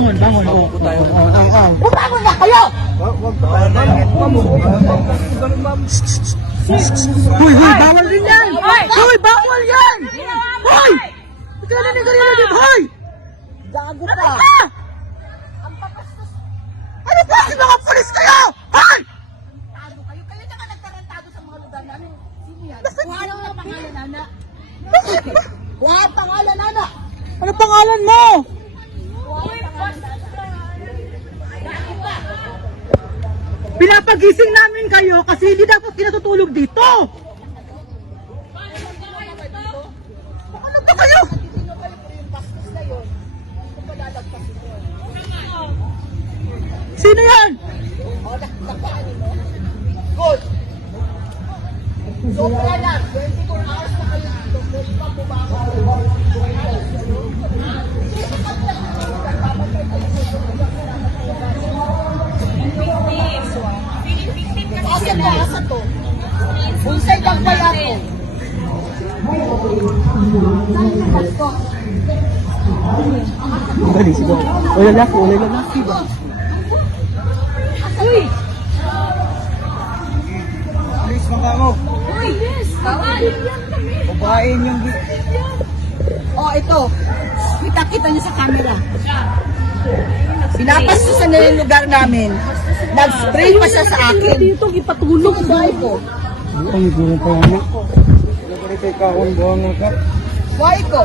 bangon. Oo. Bumangon na kayo! Hoy, bawal din yan! Hoy, bawal yan! Hoy! Kaya na ganyan din, hoy! Gago ka! Ano ba? Mga pulis kayo! Hoy! Tago kayo. Kayo na nga nagtarantado sa mga lugar namin. Sino yan? Kuha na ang pangalan, Nana. Kuha ang pangalan, Nana. Ano pangalan mo? Pinapagising namin kayo kasi hindi dapat kinatutulog dito! Ano ba kayo? Sino kayo po yung pastos na yun? Kung palalagpasin mo. Sino yan? O, nakapaan mo? Good. So, wala. 24 hours na kayo dito. Pwede pa bumangon. Asa to? Asa to? Unsay kang pala to? Dali, sige. Wala lalaki ba? Uy! Please, mga mo. Uy! Yes! Kawain yan kami! Babain yung... Oh, ito. Kita niyo sa camera. Pinapastusan na yung lugar namin. Nag-spray pa siya sa akin. Dito, ipatulog sa ko. Ay, gano'n pa yan. Wala ka rin kay kahon buwan ka. Why ko?